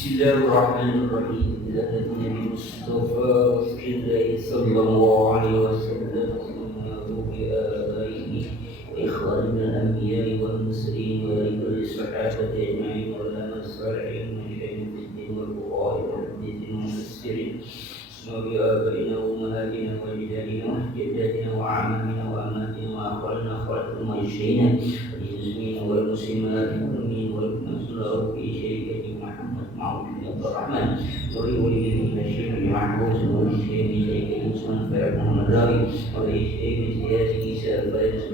Bismillahirrahmanirrahim. Nabi Mustafa sallallahu alaihi wasallam وإخوان من الأنبياء والمرسلين ولكل الصحابة أجمعين والعلماء الصالحين والمشايخ في الدين والفقهاء والمحدثين والمفسرين ثم بآبائنا وأمهاتنا وأجدادنا وجداتنا وأعمامنا وأمهاتنا وأخواننا وأخواتنا ومشايخنا والمسلمين والمسلمات والمؤمنين والمسلمات في شركة محمد معروف بن عبد الرحمن ولي الشيخ محفوظ والشيخ سيد عثمان فاروق محمد راوي والشيخ سياسي عيسى الفارس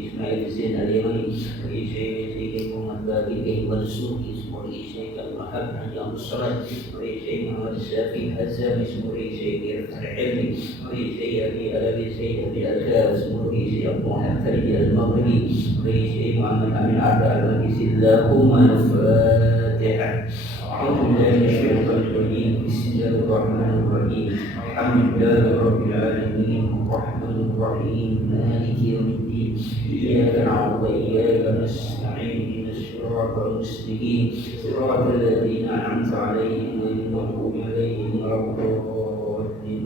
إسماعيل زين اليمني والشيخ محمد باقي والسوقي والشيخ الوهاب بن عبد الصمد والشيخ محمد الشافعي الزامي والشيخ العلمي والشيخ أبي سيد أبي الكاس والشيخ أبو محمد المغربي والشيخ محمد أمين عبد المجيد اللهم الفاتحة. أعوذ بالله من الشيطان الرجيم. بسم الله الرحمن الرحيم. الحمد لله رب العالمين الرحمن الرحيم مالك يوم الدين إياك نعبد وإياك نستعين اهدنا الصراط المستقيم صراط الذين أنعمت عليهم غير المغضوب عليهم ولا الضالين.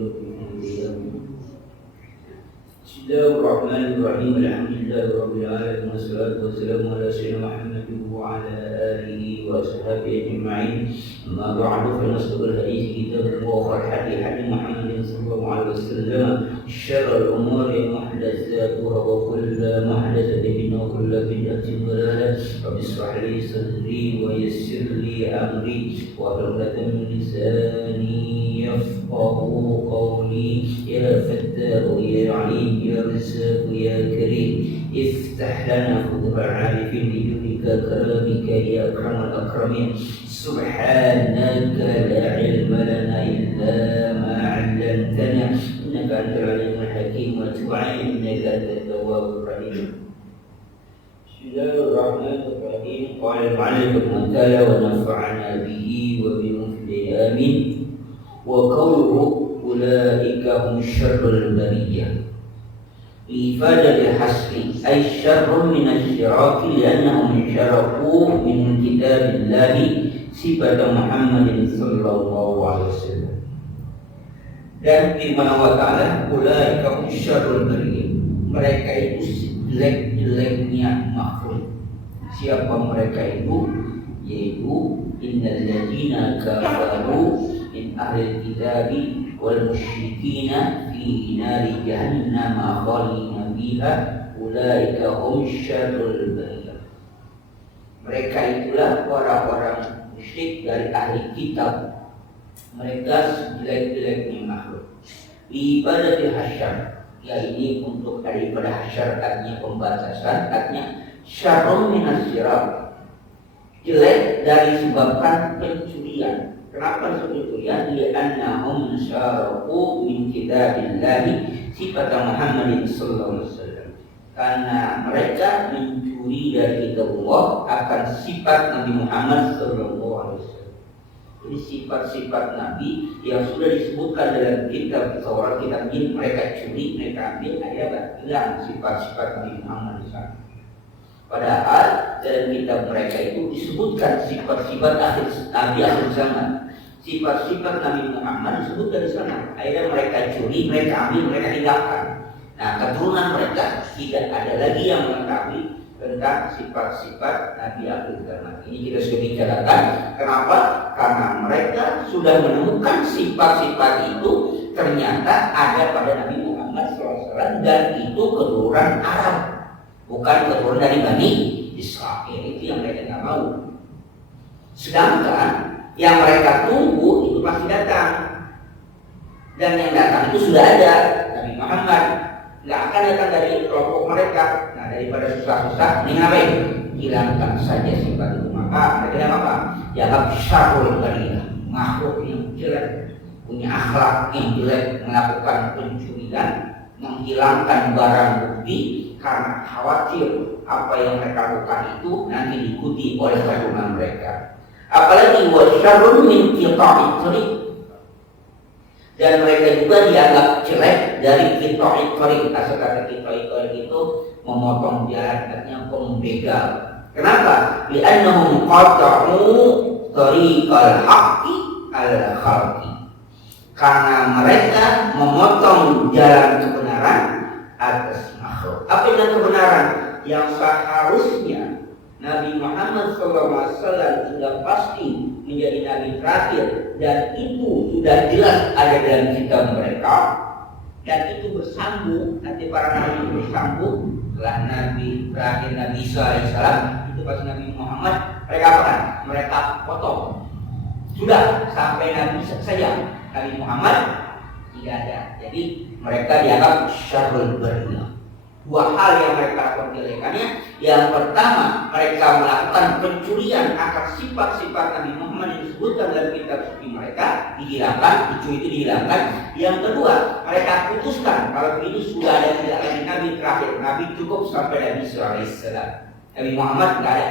بسم الله الرحمن الرحيم. الحمد لله رب العالمين والصلاة والسلام على سيدنا محمد وعلى آله وصحبه أجمعين. أما بعد فنصدق الحديث كتاب الله وخير الهدي محمد صلى الله عليه وسلم. شر الأمور محدثاتها وكل محدثة بدعة وكل بدعة ضلالة. رب اشرح لي صدري ويسر لي أمري واحلل عقدة من لساني يفقهوا قولي. يا فتاح يا عليم يا رزاق يا كريم افتح لنا فتوح العارفين بجودك كرمك يا أكرم الأكرمين. سبحانك لا علم لنا إلا ما علمتنا إنك أنت العليم الحكيم وتب علينا إنك أنت التواب الرحيم. بسم الله الرحمن الرحيم. قال المعلم ابن تعالى ونفعنا به وبمثله آمين. وقوله أولئك هم شر البرية لإفادة الحصر أي شر من الشراك لأنهم شركوا من كتاب الله صفة محمد صلى الله عليه وسلم. Dan firman Allah Ta'ala ulaika hum syarrul bariyah, mereka itu jelek-jeleknya makhluk. Siapa mereka itu? Yaitu innal ladzina kafaru min ahli kitabi wal musyrikina fi nari jahannam khalidina fiha ulaika hum syarrul bariyah. Mereka itulah orang-orang musyrik dari ahli kitab. Mereka jelek-jeleknya makhluk. Ibadatul hasyar, ya ini untuk daripada hasyar, artinya pembatasan, artinya syarrun minas syirak, jelek dari sebabkan pencurian. Kenapa pencurian? Li'annahum syaraku min kitabillahi sifat Muhammadin sallallahu alaihi wasallam. Karena mereka mencuri dari kitab Allah akan sifat Nabi Muhammad sallallahu alaihi wasallam. Jadi sifat-sifat Nabi yang sudah disebutkan dalam kitab Taurat, kitab Injil, mereka curi, mereka ambil, ada hilang sifat-sifat Nabi Muhammad di sana. Padahal dalam kitab mereka itu disebutkan sifat-sifat Nabi akhir zaman. Sifat-sifat Nabi Muhammad disebutkan di sana. Akhirnya mereka curi, mereka ambil, mereka tinggalkan. Nah, keturunan mereka tidak ada lagi yang mengetahui tentang sifat-sifat Nabi akhir zaman. Ini kita sudah bicarakan. Kenapa? Karena mereka sudah menemukan sifat-sifat itu ternyata ada pada Nabi Muhammad SAW dan itu keturunan Arab, bukan keturunan dari Bani Israel. Itu yang mereka tidak mau. Sedangkan yang mereka tunggu itu pasti datang, dan yang datang itu sudah ada Nabi Muhammad. Nggak akan datang dari kelompok mereka. Nah, daripada susah-susah, ini ngapain? Hilangkan saja sifat itu. Maka mereka apa? Dianggap syarrul bariyah, makhluk yang jelek, punya akhlak yang jelek, melakukan pencurian, menghilangkan barang bukti karena khawatir apa yang mereka lakukan itu nanti diikuti oleh keturunan mereka. Apalagi wa syarrun min qita'it thariq, dan mereka juga dianggap jelek dari qita'it thariq. Asal kata qita'it thariq itu memotong jalan, artinya pembegal. Kenapa? Li'annahum qata'u tariqal haqqi ala khalqi. Karena mereka memotong jalan kebenaran atas makhluk. Apa yang kebenaran? Yang seharusnya Nabi Muhammad SAW sudah pasti menjadi nabi terakhir, dan itu sudah jelas ada dalam kitab mereka, dan itu bersambung. Nanti para nabi bersambung setelah Nabi terakhir Nabi Isa AS, itu pas Nabi Muhammad mereka apa kan? Mereka potong. Sudah sampai Nabi saja. Nabi Muhammad tidak ada. Jadi mereka dianggap syarrul bariyah. Dua hal yang mereka lakukan kejelekannya. Yang pertama, mereka melakukan pencurian akan sifat-sifat Nabi Muhammad yang disebutkan dalam kitab suci mereka, dihilangkan, pencuri itu dihilangkan. Yang kedua, mereka putuskan kalau ini sudah ada tidak lagi Nabi terakhir. Nabi cukup sampai Nabi SAW. Nabi Muhammad tidak ada.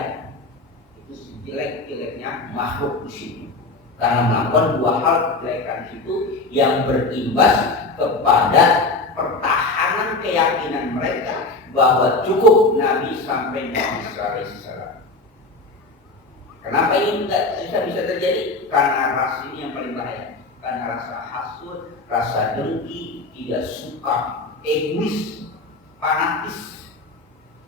Itu jelek-jeleknya makhluk di sini. Karena melakukan dua hal kejelekan itu yang berimbas kepada pertahanan keyakinan mereka bahwa cukup Nabi sampai Nabi SAW. Kenapa ini bisa terjadi? Karena ras ini yang paling bahaya. Karena rasa hasud, rasa dengki, tidak suka, egois, fanatis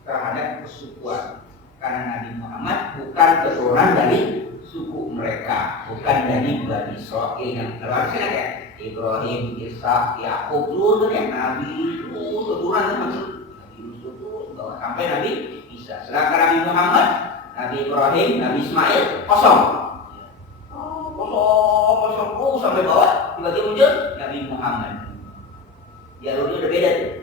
terhadap kesukuan. Karena Nabi Muhammad bukan keturunan dari suku mereka, bukan dari Bani Israil yang terwakil ya. Ibrahim, Ishak, Yakub itu kan Nabi itu keturunan maksud Nabi Yusuf itu sampai Nabi Isa. Sedangkan Nabi Muhammad, Nabi Ibrahim, Nabi Ismail kosong. Kosong sampai bawah tiba-tiba muncul Nabi Muhammad. Jalurnya udah beda tuh.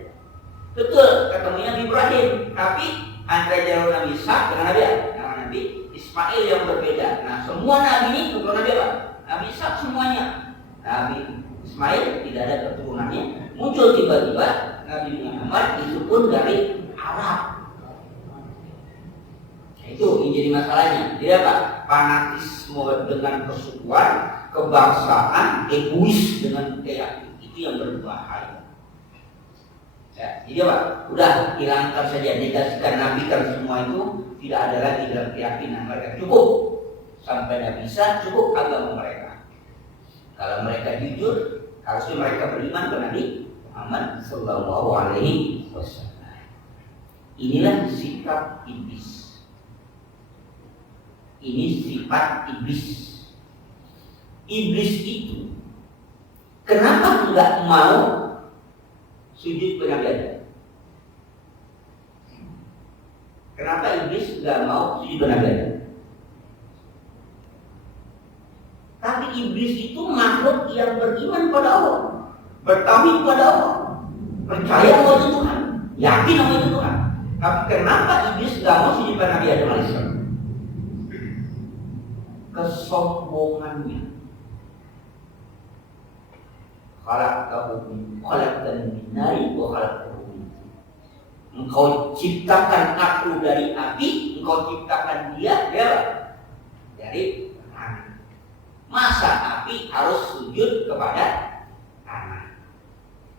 Betul, ketemunya Nabi Ibrahim, tapi antara jalur Nabi Ishak dengan Nabi Ismail yang berbeda. Nah, semua Nabi ini keturunan Nabi apa? Nabi Ishak semuanya. Nabi Ismail tidak ada keturunannya. Muncul tiba-tiba Nabi Muhammad itu pun dari Arab. Itu yang jadi masalahnya. Tidak apa? Fanatisme dengan kesukuan, kebangsaan, egois dengan keyakinan. Itu yang berbahaya. Ya, jadi apa? Udah hilangkan saja, negasikan, nafikan semua itu, tidak ada lagi dalam keyakinan mereka. Cukup sampai Nabi Isa, cukup agama mereka. Kalau mereka jujur, harusnya mereka beriman kepada Nabi Muhammad Sallallahu Alaihi Wasallam. Inilah sikap iblis. Ini sifat iblis. Iblis itu kenapa tidak mau sujud kepada Nabi Adam? Kenapa iblis tidak mau sujud kepada Nabi Adam? Tapi iblis itu makhluk yang beriman pada Allah, bertauhid pada Allah, percaya bahwa itu Tuhan, yakin bahwa itu Tuhan. Tapi kenapa iblis tidak mau sujud kepada Nabi Adam alaihissalam? Kesombongannya. Khalaqtani min nari wa khalaqtahu min tin. Engkau ciptakan aku dari api, engkau ciptakan dia dari tanah. Masa api harus sujud kepada tanah?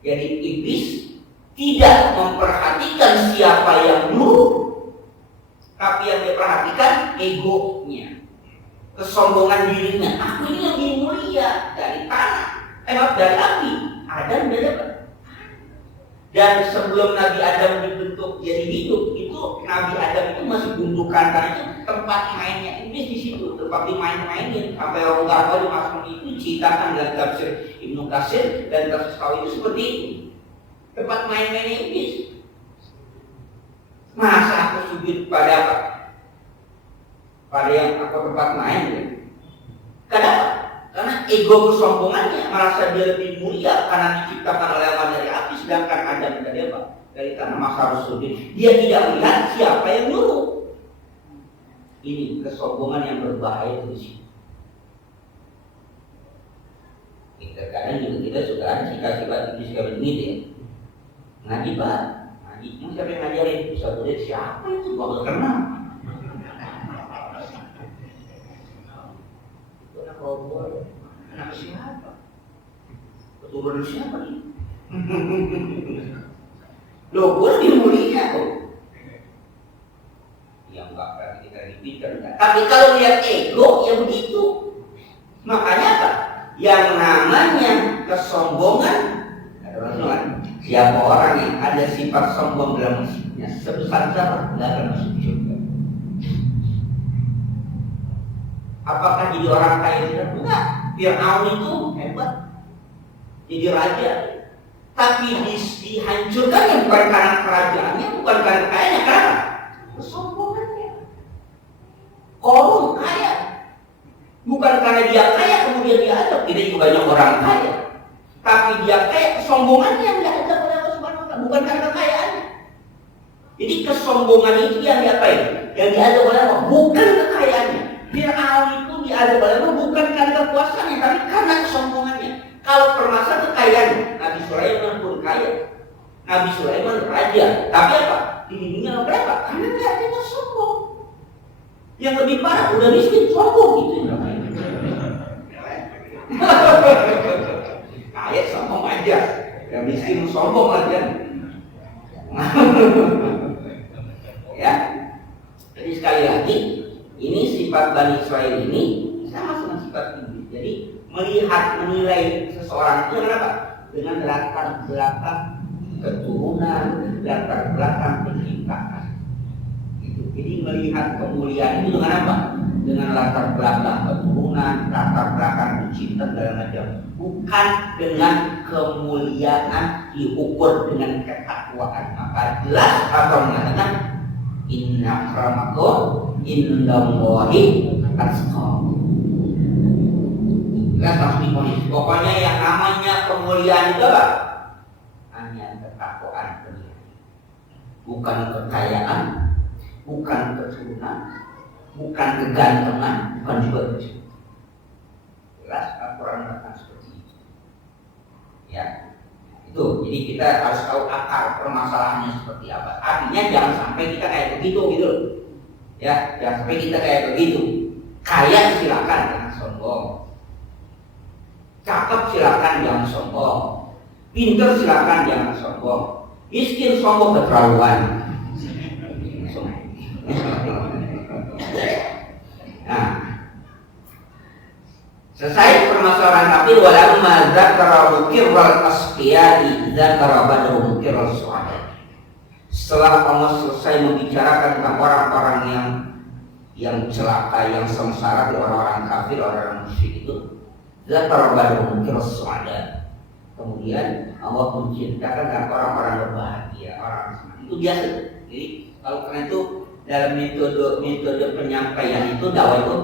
Jadi iblis tidak memperhatikan siapa yang nyuruh, tapi yang diperhatikan egonya, kesombongan dirinya. Aku ini lebih mulia dari tanah, dari api. Adam dari apa? Dan sebelum Nabi Adam dibentuk jadi hidup, itu Nabi Adam itu masih gundukan, karena itu tempat mainnya iblis di situ, tempat dimain-mainin sampai orang Garba dimasukkan itu ceritakan dalam tafsir Ibnu Katsir dan tafsir Tawi itu seperti itu, tempat main-mainnya iblis. Masa aku sujud pada apa? Pada yang aku tempat main ya? Kenapa? Karena ego kesombongannya, merasa dia lebih mulia karena diciptakan oleh Allah dari api, sedangkan Adam dari apa? Dari tanah. Maka harus sujud. Dia tidak melihat siapa yang nyuruh. Ini kesombongan yang berbahaya di sini. Kadang juga kita suka ada sifat-sifat iblis kayak begini ya. Ngaji Pak, ngaji. Yang siapa yang ngajarin? Bisa boleh siapa itu? Gak kenal. Anak siapa? Keturunan siapa nih? Loh, gue lebih mulia kok. Yang enggak berarti kita dipikir Tapi kalau lihat ego, ya begitu. Makanya apa? Yang namanya kesombongan, siapa orang yang ada sifat sombong dalam hidupnya sebesar apa? Tidak akan masuk surga. Apakah jadi orang kaya tidak? Enggak. Fir'aun itu hebat, jadi raja. Tapi dihancurkannya bukan karena kerajaannya, bukan karena kayanya, karena kesombongannya. Korun kaya, bukan karena dia kaya kemudian dia ada. Tidak juga banyak orang kaya, tapi dia kaya, kesombongannya yang dia ada oleh Allah Subhanahu wa Ta'ala, bukan karena kekayaannya. Jadi kesombongan itu yang diapain? Yang diada oleh Allah, bukan kekayaannya. Fir'aun itu diada oleh Allah bukan karena kekuasaannya, tapi karena kesombongannya. Kalau permasalahan kekayaannya, Nabi Sulaiman pun kaya, Nabi Sulaiman raja, tapi apa? Dilindungi berapa? Karena nggak ada sombong. Yang lebih parah udah miskin sombong gitu namanya. Kaya sombong aja, yang miskin sombong aja. Ya, jadi sekali lagi ini sifat Bani Israil ini sama dengan sifat ini. Jadi melihat, menilai seseorang itu kenapa? Dengan latar belakang keturunan, latar belakang penciptaan. Jadi melihat kemuliaan itu dengan apa? Dengan latar belakang keturunan, latar belakang penciptaan dan macam. Bukan dengan kemuliaan diukur dengan ketakwaan. Maka jelas atau mengatakan inna akramakum indallahi atqakum. Jelas harus diponis. Pokoknya yang namanya kemuliaan itu apa? Hanya ketakwaan benar. Bukan kekayaan, bukan keturunan, bukan kegantengan, bukan juga kecuali. Jelas Al-Quran mengatakan seperti itu. Ya, itu. Jadi kita harus tahu akar permasalahannya seperti apa. Artinya jangan sampai kita kayak begitu gitu. Ya, jangan sampai kita kayak begitu. Kaya silakan, jangan sombong. Cakep silakan, jangan sombong. Pinter silakan, jangan sombong. Miskin sombong keterlaluan. Nah, selesai permasalahan tapi walamma dzakara dzikral asqiyai dzakara badru dzikral su'ada. Setelah Allah selesai membicarakan tentang orang-orang yang celaka, yang sengsara, orang-orang kafir, orang-orang musyrik itu, dzakara badru dzikral su'ada. Kemudian Allah menceritakan tentang orang-orang berbahagia, orang senang. Itu biasa. Jadi kalau karena itu dalam metode penyampaian itu dakwah itu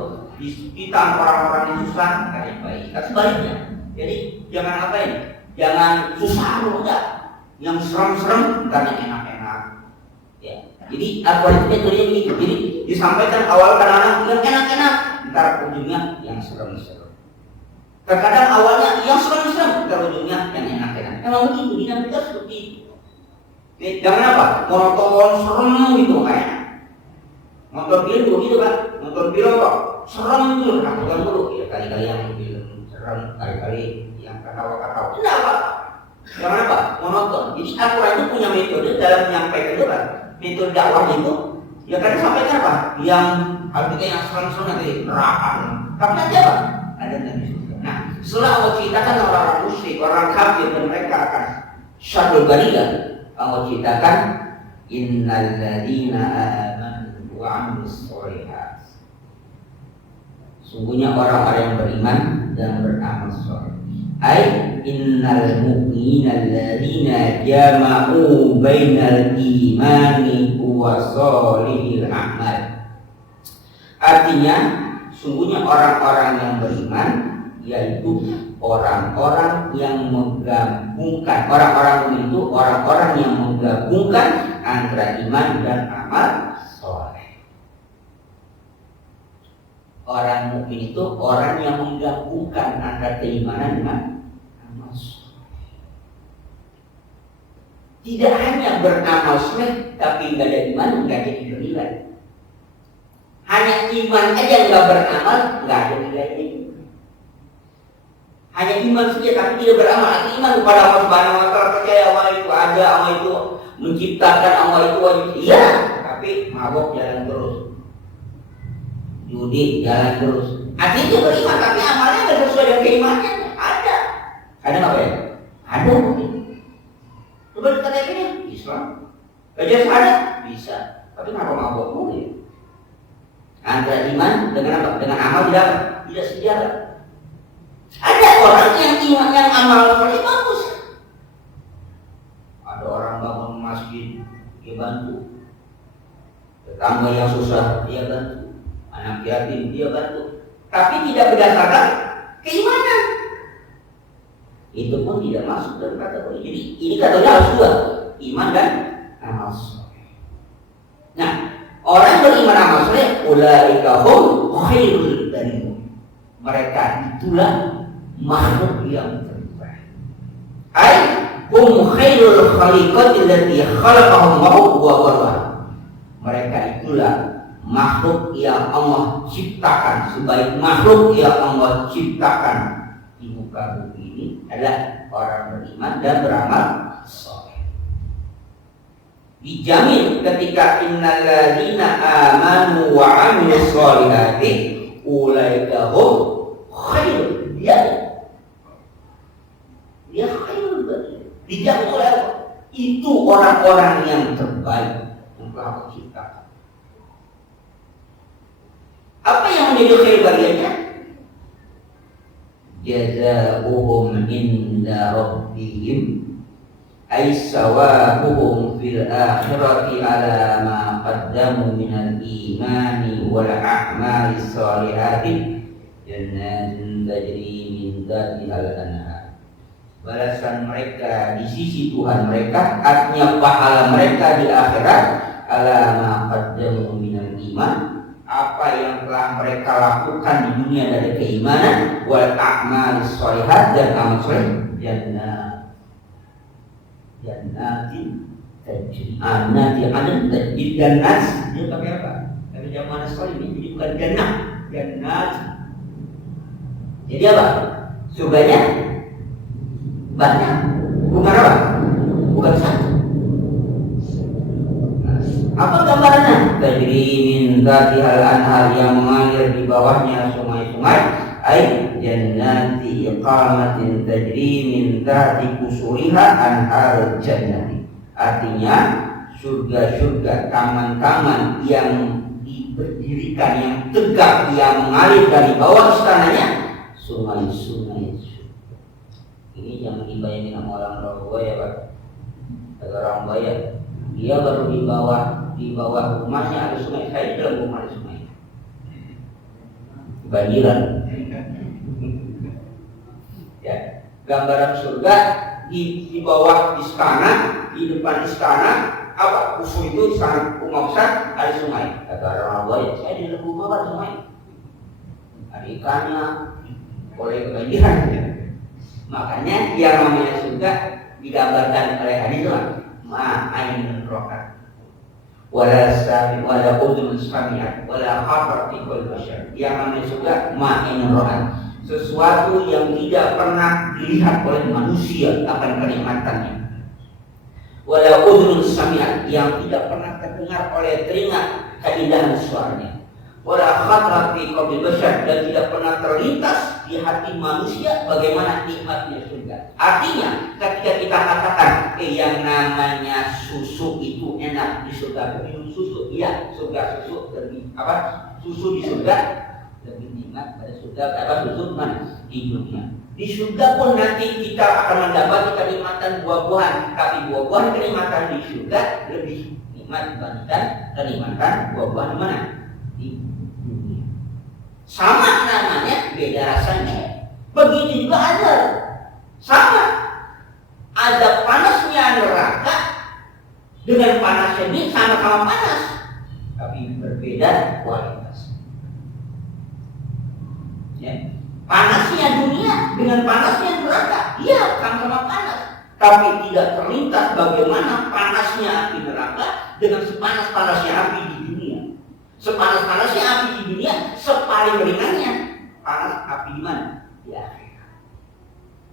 kita orang-orang yang susah kayak baik. Tapi sebaliknya. Jadi jangan ngapain? Jangan susah dulu enggak. Yang serem-serem karena enak-enak. Ya. Jadi apa itu metodenya begitu. Jadi disampaikan awal kadang-kadang yang enak-enak, ntar ujungnya yang serem-serem. Terkadang awalnya yang serem-serem, ntar ujungnya yang enak-enak. Emang begitu dinamika seperti itu. Jangan apa? Monoton serem gitu kayak. Nonton film dulu gitu kan, nonton film kok serem dulu, takutkan dulu. Ya kali-kali yang film serem, kali-kali yang ketawa-ketawa. Tidak apa? Jangan apa? Monoton. Jadi Al-Quran itu punya metode dalam menyampaikan itu kan. Metode dakwah itu, ya kan sampaikan apa? Yang artinya yang serem-serem nanti neraka. Tapi nanti apa? Ada nanti surga. Nah, setelah Allah ceritakan orang-orang musyrik, orang kafir dan mereka akan syarrul bariyah, Allah ceritakan innal ladzina amanu wa 'amilus sholihat. Sungguhnya orang-orang yang beriman dan beramal saleh. Ai innal mu'minina alladzina jama'u bainal imani wa sholihil a'mal. Artinya sungguhnya orang-orang yang beriman yaitu orang-orang yang menggabungkan, orang-orang itu orang-orang yang menggabungkan antara iman dan amal soleh. Orang mukmin itu orang yang menggabungkan antara keimanan dengan amal soleh. Tidak hanya beramal soleh tapi nggak ada iman, nggak jadi bernilai. Hanya iman aja nggak beramal, nggak ada nilainya. Hanya iman saja tapi tidak beramal. Artinya iman kepada Allah Subhanahu wa Ta'ala, percaya Allah itu ada, Allah itu menciptakan, Allah itu wajib. Iya, tapi mabok jalan terus. judi, jalan terus. Artinya dia beriman, tapi amalnya nggak sesuai dengan keimanannya. Ada nggak ya? Ada mungkin. Coba kita lihat ini Islam, kerja syahadat bisa, tapi kenapa mabuk boleh? Antara iman dengan apa? Dengan amal tidak sejalan. Ada orang yang iman yang amal soleh bagus. Ada orang bangun masjid, dia bantu. Tetangga yang susah, dia bantu. Anak yatim, dia bantu. Tapi tidak berdasarkan keimanan. Itu pun tidak masuk dalam kategori. Jadi ini kategori harus dua, iman dan amal soleh. Nah, orang beriman amal soleh, ulaika hum khairul bariyah. Mereka itulah makhluk yang terbaik. Ai hum khairul khaliqati allati khalaqahum wa huwa. Mereka itulah makhluk yang Allah ciptakan, sebaik makhluk yang Allah ciptakan di muka bumi ini adalah orang beriman dan beramal soleh. Dijamin ketika innalladzina amanu wa amilus solihati ulaika hum khairul bariyah. Dia khairul bariyah. Dijamin oleh Allah. Itu orang-orang yang terbaik yang telah Allah ciptakan. Apa yang menjadi khairul bariyahnya? Jazaohum inda rabbihim ay sawabuhum fil akhirati ala ma qaddamu minal imani wal a'mali sholihati jannatin tajri min tahtiha al-anhar. Balasan mereka di sisi Tuhan mereka, artinya pahala mereka di akhirat ala ma qaddamu minal iman, apa yang telah mereka lakukan di dunia dari keimanan, wal a'mal sholihat dan amal soleh, jannatin tajri tajri jannat. Dia pakai apa? Dari zaman sekali ini jadi bukan jannat. Jadi apa? Surganya banyak, bukan apa? Bukan satu. Apa gambarannya? Tajri min tahtihal anhar, yang mengalir di bawahnya sungai-sungai. Ai jannati iqamatin tajri min tahti kusuriha anhar jannati. Artinya surga-surga, taman-taman yang diberdirikan, yang tegak, yang mengalir dari bawah istananya sungai-sungai surga. Ini jangan dibayangin sama orang Surabaya, Pak. Ada orang Bayan, dia baru di bawah rumahnya ada sungai, saya di dalam rumah ada sungai. Banjiran. Ya, gambaran surga di bawah istana, di depan istana, apa? Kusur itu istana rumah besar, ada sungai. Kata orang Bayan, saya di dalam rumah ada sungai. Ada ikannya, oleh kebanjiran. Makanya yang namanya surga digambarkan oleh hadis ma'ainun rokat wala sami wala udhun sami'at wala khatar fi qalbi bashar. Yang namanya surga ma'ainun rokat, sesuatu yang tidak pernah dilihat oleh manusia akan kenikmatannya. Wala udhun sami'at, yang tidak pernah terdengar oleh telinga keindahan suaranya. Wala khatar fi qalbi bashar, dan tidak pernah terlintas di hati manusia bagaimana nikmatnya surga. Artinya ketika kita katakan yang namanya susu itu enak di surga, minum susu, iya, surga susu lebih apa? Susu di surga lebih nikmat pada surga susu mana di dunia. Di surga pun nanti kita akan mendapat kenikmatan buah-buahan, tapi buah-buahan kenikmatan di surga lebih nikmat dibandingkan kenikmatan buah-buahan di mana? Di dunia. Sama namanya, beda rasanya. Begitu juga azab. Sama. Azab panasnya neraka dengan panasnya ini sama-sama panas, tapi berbeda kualitas. Ya. Panasnya dunia dengan panasnya neraka, iya sama-sama panas, tapi tidak terlintas bagaimana panasnya api neraka dengan sepanas-panasnya api di dunia. Sepanas-panasnya api di dunia, sepaling ringannya panas api di mana? Di akhirat.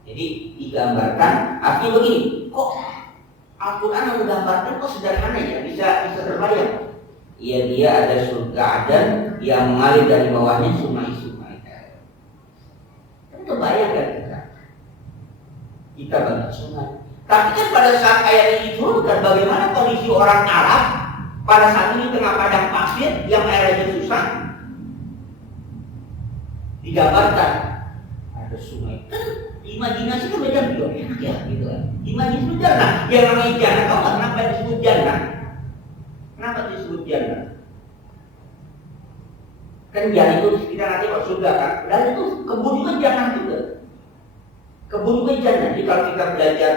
Jadi digambarkan, artinya begini, kok Al-Quran menggambarkan kok sederhana ya, bisa terbayang. Ya dia ada surga Aden yang mengalir dari bawahnya sungai-sungai. Kan kebayang kan kita banyak sungai. Tapi kan pada saat ayat ini diturunkan, bagaimana kondisi orang Arab pada saat ini tengah padang pasir yang airnya susah? Digambarkan ada sungai. Kan imajinasi kan macam itu enak ya gitu kan. Imajinasi jannah. Yang namanya jannah, tahu nggak kenapa disebut jannah? Kenapa disebut jannah? Kan jannah itu kita nanti masuk surga kan. Dan itu kebun juga jannah juga. Kebun juga jannah. Jadi kalau kita belajar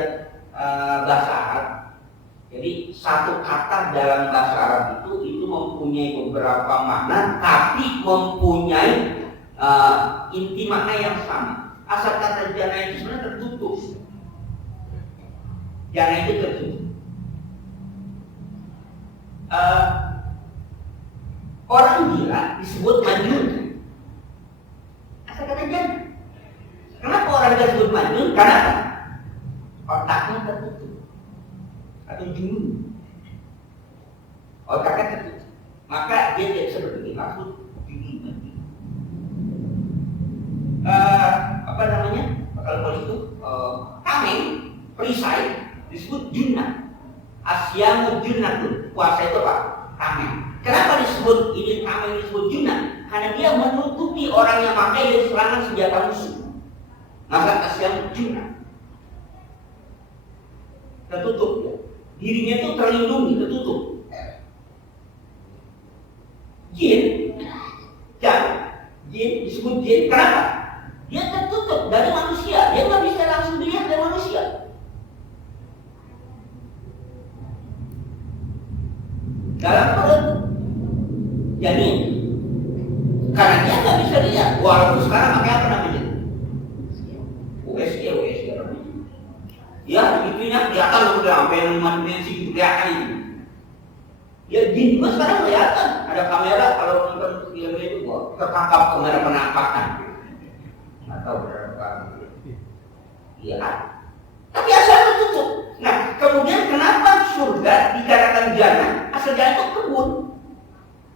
bahasa Arab, jadi satu kata dalam bahasa Arab itu mempunyai beberapa makna, tapi mempunyai inti makna yang sama. Asal kata jannah itu sebenarnya tertutup. Jannah itu tertutup. Orang gila disebut majnun. Asal kata jannah. Kenapa orang gila disebut majnun? Karena apa? Otaknya tertutup atau junun. Otaknya tertutup, maka dia tidak bisa berpikir maksud junun. Apa namanya? Kalau itu tameng, perisai disebut junnah. Asyamu junnatun. Puasa itu apa? Tameng. Kenapa disebut ini tameng disebut junnah? Karena dia menutupi orang yang pakai dari serangan senjata musuh. Maka asyamu junnah. Tertutup ya. Dirinya itu terlindungi, tertutup. Jin disebut jin. Kenapa? Dia tertutup dari manusia. Dia nggak bisa langsung dilihat dari manusia. Dalam perut janin. Karena dia nggak bisa lihat. Walaupun sekarang pakai apa namanya? USG. Ya, begitunya kelihatan udah sampai 5 dimensi gitu kelihatan itu. Ya jin juga sekarang kelihatan. Ada kamera kalau nonton film itu tertangkap kamera penampakan. Atau berapa? Iya. Tapi asalnya tertutup. Nah, kemudian kenapa surga dikatakan jannah? Asal jannah itu kebun.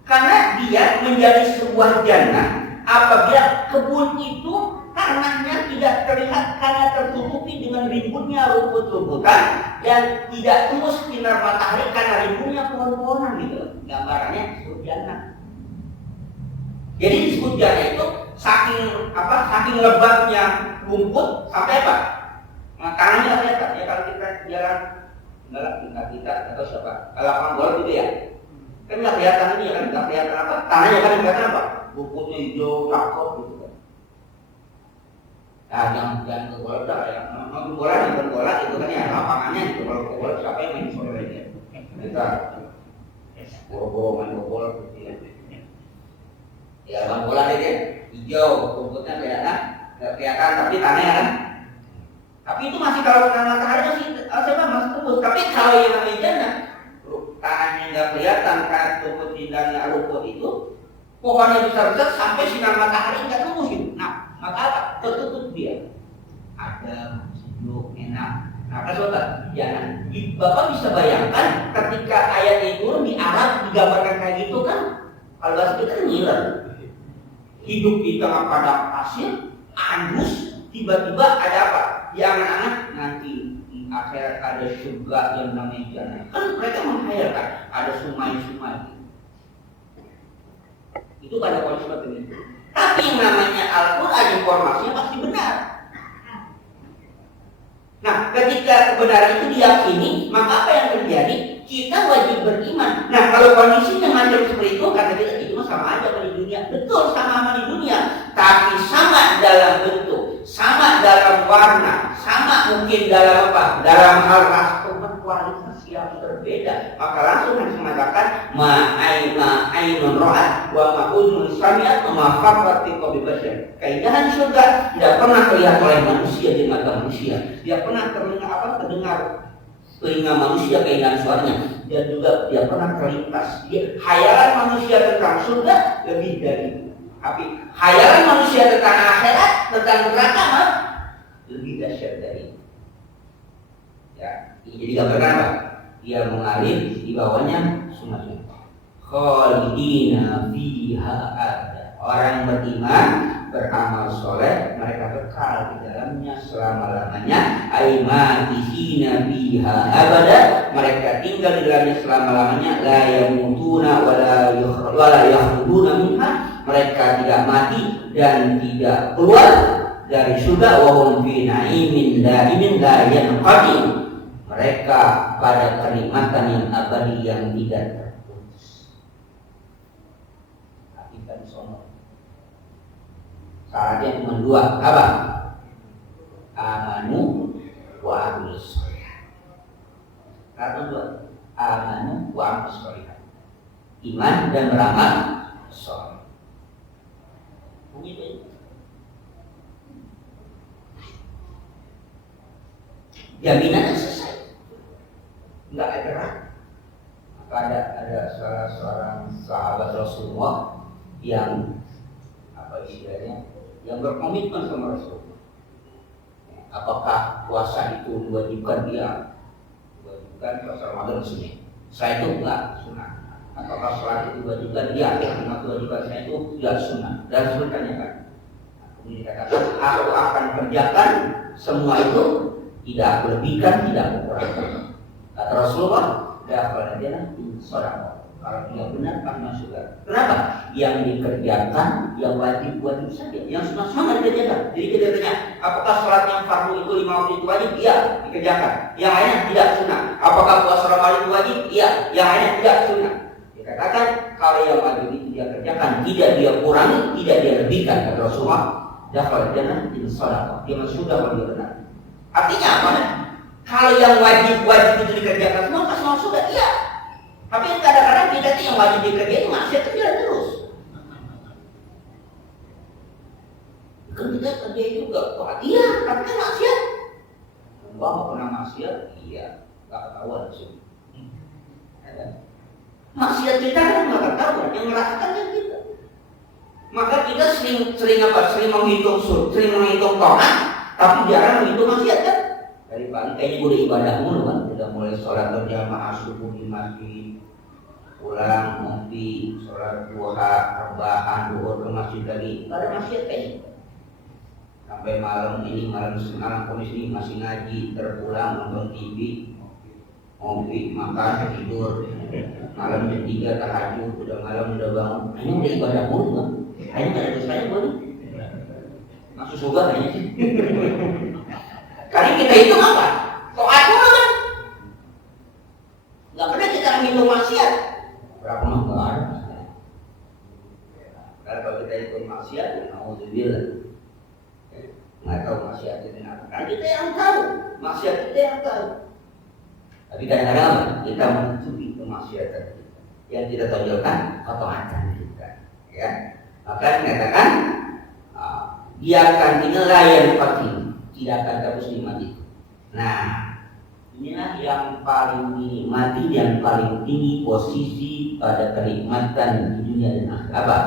Karena dia menjadi sebuah jannah apabila kebun itu tanahnya tidak terlihat karena tertutupi dengan rimbunnya rumput-rumputan dan tidak tembus sinar matahari karena rimbunnya pohon-pohonan gitu. Gambarannya disebut jannah. Jadi disebut jannah itu saking lebatnya rumput sampai apa? Nah, tanahnya nggak kelihatan. Ya kalau kita jalan kita atau siapa? Kalau lapangan bola gitu ya. Kan nggak kelihatan ini ya kan, nggak kelihatan apa? Tanahnya kan kelihatan apa? Rumputnya hijau, cakep gitu. Nah, jangan ke bola udah ya. Nonton bola itu kan ya lapangannya gitu. Kalau ke bola siapa yang main bola ini? Kita boro-boro main bola gitu ya. Ya lapangan bola ini hijau, rumputnya kelihatan, nggak kelihatan tapi tanahnya kan. Tapi itu masih kalau kena matahari masih tembus. Tapi kalau yang namanya jannah, tanahnya nggak kelihatan karena rumput indahnya rumput itu, pohonnya besar-besar sampai sinar matahari nggak tembus gitu. Nah, maka apa? Tertutup dia. Ada sejuk, enak. Nah, saudara, ya, Bapak bisa bayangkan ketika ayat itu di Arab digambarkan kayak gitu kan? Kalau bahasa kita ngiler. Hidup di tengah padang pasir, andus, tiba-tiba ada apa? Ya anak-anak nanti di akhirat ada surga yang namanya jannah. Kan mereka menghayalkan ada sungai-sungai. Itu pada konsep ini. Tapi yang namanya Al-Quran informasinya pasti benar. Nah, ketika kebenaran itu diyakini, maka apa yang terjadi? Kita wajib beriman. Nah, kalau kondisinya macam seperti itu, kata kita itu sama aja di dunia. Betul, sama di dunia. Tapi sama dalam bentuk, sama dalam warna, sama mungkin dalam apa? Dalam hal ras kualitas yang berbeda. Maka langsung harus mengatakan ma'ainun ra'at wa ma'udun sami'at wa ma'faqat fi qalbi bashar. Keindahan surga tidak pernah terlihat oleh manusia di mata manusia. Tidak pernah terdengar telinga manusia keindahan suaranya, dan juga tidak pernah terlintas. Hayalan manusia tentang surga lebih dari itu. Tapi hayalan manusia tentang akhirat, tentang neraka lebih dahsyat dari itu. Ya, jadi gambarkan apa? Dia mengalir di bawahnya sungai-sungai. khalidina fiha abada. Orang beriman, beramal soleh, mereka kekal di dalamnya selama-lamanya. Aimakisina fiha abada, mereka tinggal di dalamnya selama-lamanya. La yamutuna wala yakhrujuna minha, mereka tidak mati dan tidak keluar dari surga. Wa hum fi na'imin daimin la yanqadi, mereka pada kenikmatan yang abadi yang tidak terputus. Hakikat sono. Syaratnya cuma dua, apa? Amanu wa amilus sholihat. Syarat dua, amanu wa amilus sholihat. Iman dan beramal soleh. Begitu. Jaminannya selesai, nggak ada ragu. Maka ada salah seorang sahabat Rasulullah yang istilahnya, yang berkomitmen sama Rasulullah. Apakah puasa itu diwajibkan? Dia diwajibkan puasa Ramadan sunat. Saya itu enggak sunat. Apakah sholat itu diwajibkan? Dia yang diwajibkan. Saya itu enggak sunat. Dan sebenarnya kan, kemudian dikatakan aku akan kerjakan semua itu, tidak melebihkan, tidak kurangkan. Kata Rasulullah, dakhala jannah inshallah. Kalau dia benar pasti masuk surga. Kenapa? Yang dikerjakan yang wajib saja, yang sunat dikerjakan. Jadi kita tanya, apakah sholat yang fardu itu 5 waktu itu wajib? Iya, dikerjakan. Yang lainnya tidak sunat. Apakah puasa Ramadan itu wajib? Iya, yang lainnya tidak sunat. Dikatakan kalau yang wajib itu dia kerjakan, tidak dia kurangi, tidak dia lebihkan. Kata Rasulullah, dakhala jannah inshallah. Dia masuk surga kalau dia benar. Artinya apa? Kalau yang wajib itu dikerjakan semua pasti masuk surga. Iya. Tapi kadang-kadang kita yang wajib dikerjain maksiat itu jalan terus. Kan kita kerjain juga, iya, tapi kan maksiat. Enggak mau pernah maksiat, iya, nggak ketahuan sih. Maksiat kita kan nggak ketahuan, yang merasakan kan kita. Maka kita sering menghitung to'at, tapi jarang menghitung maksiat kan. Dari pagi kayaknya udah ibadah mulu kan, udah mulai sholat berjamaah subuh di masjid, pulang ngopi, sholat duha, rebahan, duhur ke masjid lagi, nggak ada maksiat kayaknya. Sampai malam Kamis ini masih ngaji, terpulang nonton TV, ngopi, makan, tidur. Malam jam 3 tahajud, udah malam udah bangun. Kayaknya udah ibadah mulu kan, kayaknya nggak ada dosanya gue nih. Masuk surga kayaknya sih. Kali kita hitung apa? To'at mulu kan? Nggak pernah kita menghitung maksiat. Berapa mah nggak ada. Karena kalau kita hitung maksiat, alhamdulillah. Nggak tahu maksiat itu apa. Kan kita yang tahu, maksiat kita yang tahu. Tapi kadang-kadang kita menutupi kemaksiatan kita. Yang kita tonjolkan ketaatan kita. Ya, maka dikatakan dia akan dinilai yang penting. Tidak akan terus dinikmati. Nah, inilah yang paling dinikmati dan paling tinggi posisi pada kenikmatan di dunia dan akhirat. Apa?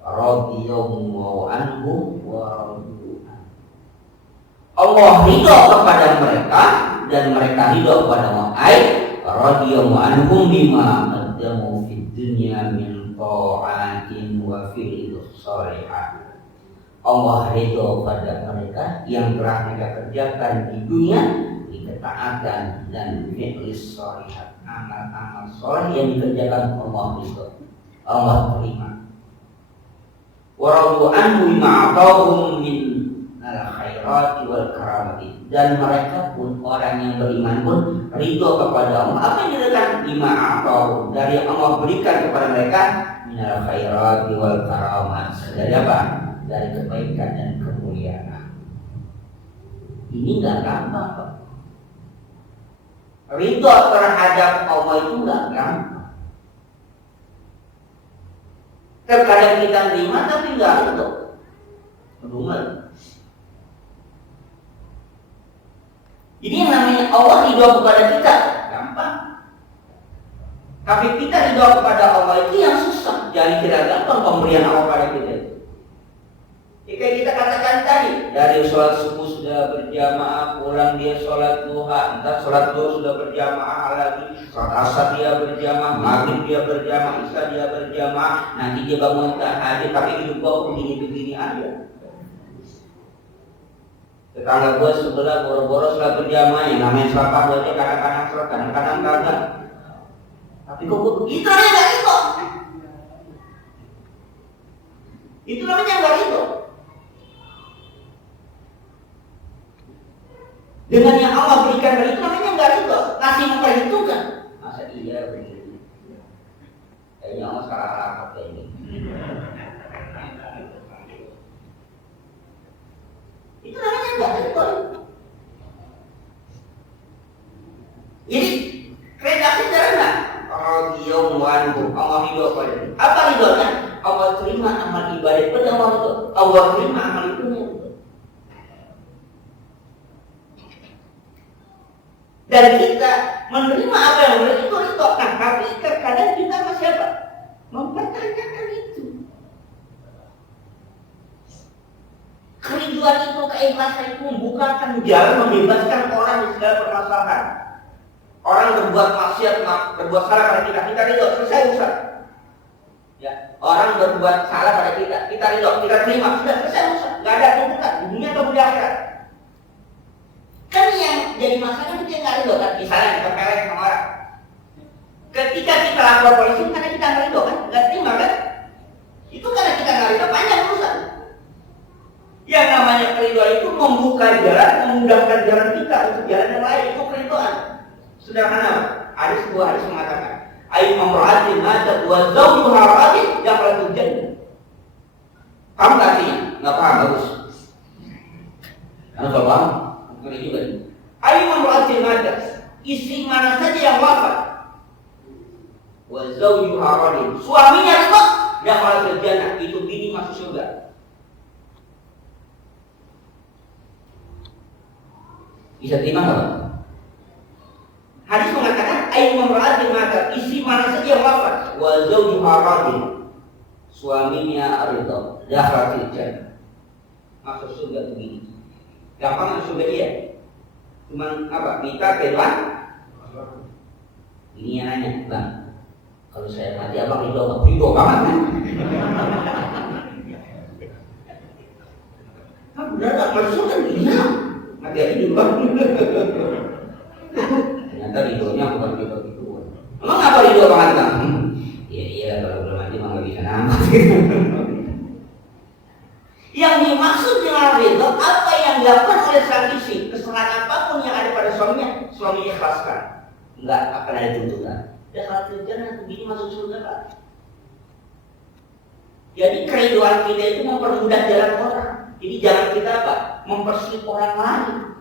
Radhiyallahu anhum wa radu anhu. Allah ridho kepada mereka dan mereka ridho kepada Allah. Radhiyallahu anhum bima qaddamu fid dunya min ta'atin wa fi'lis shalihat. Allah ridho pada mereka yang telah mereka kerjakan di dunia, di ketaatan dan fi'lis sholihat, amal-amal soleh yang dikerjakan Allah ridho, Allah terima. Wa radu anhu bima atahum min al-khairati wal karamati, dan mereka pun orang yang beriman pun ridho kepada Allah. Apa yang diberikan? Bima atahum, dari yang Allah berikan kepada mereka min al-khairati wal karamati. Dari apa? Dari kebaikan dan kemuliaan. Ini nggak gampang, Pak. Ridho terhadap Allah itu nggak gampang. Terkadang kita terima tapi nggak ridho. Rumah. Jadi yang namanya Allah ridho kepada kita gampang. Tapi kita ridho kepada Allah itu yang susah. Jadi tidak gampang pemberian Allah pada kita itu. Kayak kita katakan tadi, dari sholat subuh sudah berjamaah, pulang dia sholat duha, entah sholat duha sudah berjamaah lagi, sholat asar dia berjamaah, maghrib dia berjamaah, isya dia berjamaah, nanti dia bangun tahajud, tapi hidup gua begini-begini aja. Tetangga gua sebelah boro-boro sholat berjamaah, yang namanya sholat fardu aja kadang-kadang sholat, kadang-kadang kagak. Tapi kok gua begitu aja nggak itu? Itu namanya nggak itu. Dengan yang Allah berikan dari itu namanya enggak ridho, ngasih memperhitungkan. Masa iya begini? Kayaknya Allah sekarang rapat kayak ini. Itu namanya enggak ridho. Jadi redaksi sederhana. Radhiyallahu Allah ridho pada. Apa ridhonya? Allah terima amal ibadah pada Allah itu. Allah terima amal itu. Dan kita menerima apa yang boleh itu ridho. Nah, tapi terkadang kita masih apa? Mempertanyakan itu. Keriduan itu, keikhlasan itu membukakan jalan, membebaskan orang dari segala permasalahan. Orang berbuat maksiat, berbuat salah pada kita ridho, selesai urusan. Ya, orang berbuat salah pada kita ridho, kita terima, sudah selesai urusan. Gak ada tuntutan di dunia atau di akhirat. Kan yang jadi masalah itu yang nggak ridho kan, misalnya kita pelek sama orang. Ketika kita lapor polisi karena kita nggak ridho kan, nggak terima kan? Itu karena kita nggak ridho, panjang urusan. Yang namanya keridoan itu membuka jalan, memudahkan jalan kita untuk jalan yang lain, itu keridoan. Sederhana, ada sebuah hadis mengatakan, "Ayu mamra'atin matat wa zawjuha radin dakhala jannah." Paham nggak artinya? Nggak paham, bagus. Karena kalau paham, ini juga. Ayu mamra'atin matat, istri mana saja yang wafat, wa zawjuha radin, suaminya ridho, dakhala jannah, itu bini masuk surga. Bisa terima nggak? Hadis mengatakan ayu mamra'atin matat, istri mana saja yang wafat, wa zawjuha radin, suaminya ridho, dakhala jannah, masuk surga begini. Gampang masuk surga dia. Cuman apa? Minta keduan. Ini yang nanya, Bang. Kalau saya mati abang ridho banget kan? Benar nggak masuk kan? Iya. Mati aja juga. Ternyata ridhonya bukan ridho gitu. Emang apa ridho banget Bang? Iya kalau belum mati mah nggak bisa nambah. Yang dimaksud dengan ridho apa yang dilakukan oleh sang istri, kesalahan apapun yang ada pada suaminya, suaminya ikhlaskan, nggak akan ada tuntutan. Dan kalau tujuan nanti bini masuk surga Pak. Jadi keriduan kita itu mempermudah jalan orang. Jadi jangan kita apa? Mempersulit orang lain.